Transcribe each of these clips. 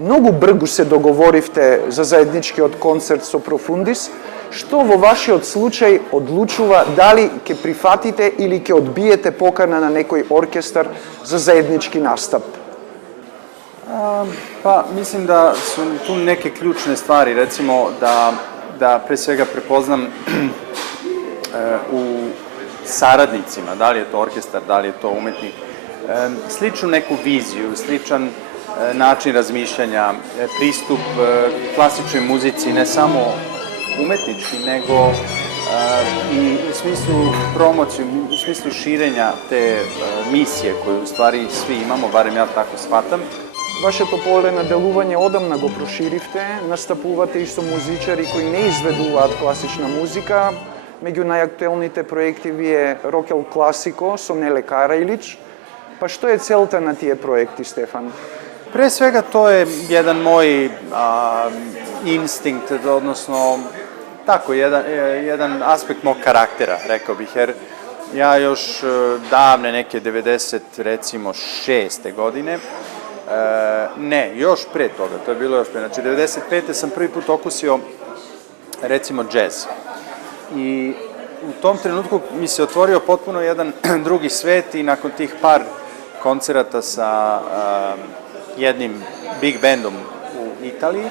Mnogo brgo se dogovoривте за заедничкиот концерт со Профундис. Што во вашиот случај одлучува дали ќе прифатите или ќе одбиете покана на некој оркестар за заеднички настап? Pa, mislim da su tu neke ključne stvari, recimo da pre svega prepoznam u saradnicima, da li je to orkestar, da li je to umetnik, sličnu neku viziju, sličan način razmišljanja, pristup klasičnoj muzici, ne samo umetnički, nego i u smislu promocije, u smislu širenja te misije koju u stvari svi imamo, barem ja tako shvatam. Вашето поле на делување одамна го проширивте, настапувате и со музичари кои не изведуваат класична музика. Меѓу најактуелните проекти ви е Рокел Класико со Неле Карајлич. Па што е целта на тие проекти, Стефан? Pre svega to je jedan moj instinkt, odnosno tako, jedan aspekt mog karaktera, rekao bih, jer ja još davne neke 96. godine, ne, još pre toga, to je bilo još pre, znači 95. sam prvi put okusio recimo džez. I u tom trenutku mi se otvorio potpuno jedan drugi svet i nakon tih par koncerata sa jednim big bandom u Italiji,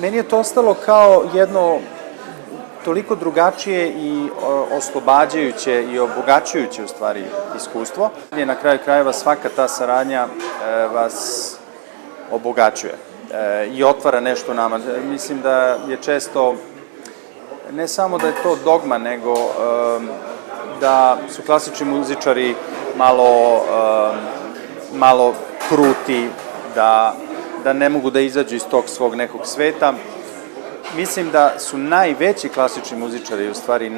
meni je to ostalo kao jedno toliko drugačije i oslobađajuće i obogaćujuće u stvari iskustvo. Na kraju krajeva svaka ta saradnja vas obogaćuje i otvara nešto nama. Mislim da je često, ne samo da je to dogma, nego da su klasični muzičari malo kruti, da ne mogu da izađu iz tog svog nekog sveta. Mislim da su najveći klasični muzičari u stvari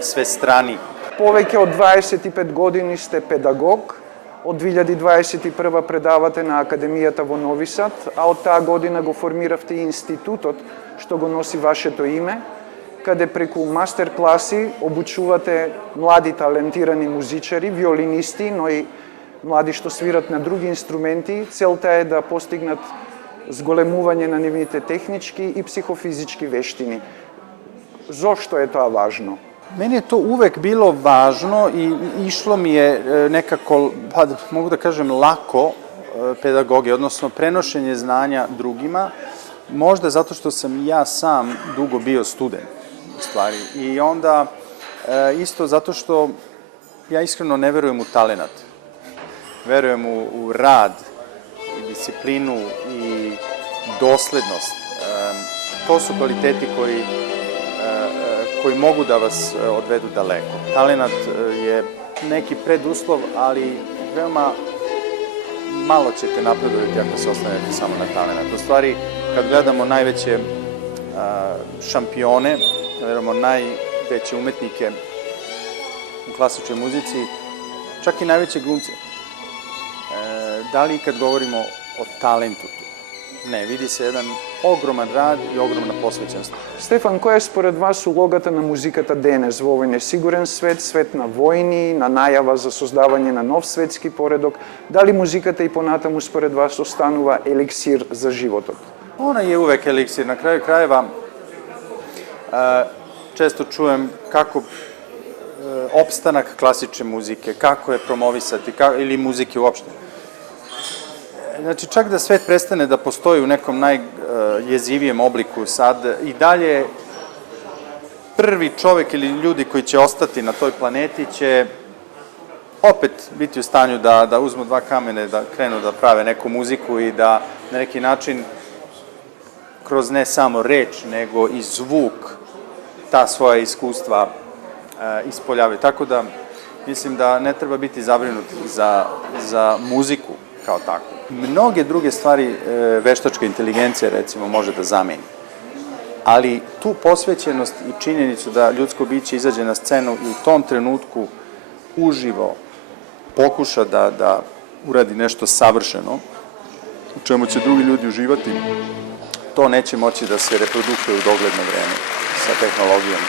najsvestrani. Повеќе од 25 години сте педагог, од 2021 предавате на Академијата во Нови Сад, а од таа година го формиравте институтот што го носи вашето име, каде преку мастер класи обучувате млади талентирани музичари, виолинисти, но и млади што свират на други инструменти. Целта е да постигнат зголемување на нивните технички и психофизички вештини. Зошто е тоа важно? Meni je to uvek bilo važno i išlo mi je nekako, pa mogu da kažem, lako pedagogija, odnosno prenošenje znanja drugima, možda zato što sam ja sam dugo bio student, u stvari. I onda isto zato što ja iskreno ne verujem u talenat. Verujem u rad i disciplinu i doslednost. To su kvaliteti koji mogu da vas odvedu daleko. Talenat je neki preduslov, ali veoma malo ćete napredovati ako se oslanjate samo na talenat. U stvari, kad gledamo najveće šampione, gledamo najveće umetnike u klasičnoj muzici, čak i najveće glumce, da li kad govorimo o talentu tu? Не, види се еден огромен рад и огромна посвеќеност. Стефан, која е според вас улогата на музиката денес во овој несигурен свет, свет на војни, на најава за создавање на нов светски поредок? Дали музиката и понатаму според вас останува еликсир за животот? Она je uvek eliksir. Na kraju krajeva često čujem kako opstanak klasične muzike, kako je promovisati, ili muzike uopšte. Znači, čak da svet prestane da postoji u nekom najjezivijem obliku sad, i dalje prvi čovek ili ljudi koji će ostati na toj planeti će opet biti u stanju da uzmu dva kamene, da krenu da prave neku muziku i da na neki način kroz ne samo reč, nego i zvuk ta svoja iskustva ispoljavaju. Tako da mislim da ne treba biti zabrinut za muziku kao tako. Mnoge druge stvari veštačka inteligencija, recimo, može da zameni. Ali tu posvećenost i činjenicu da ljudsko biće izađe na scenu i u tom trenutku uživo pokuša da uradi nešto savršeno, u čemu će drugi ljudi uživati, to neće moći da se reprodukuje u dogledno vreme sa tehnologijom.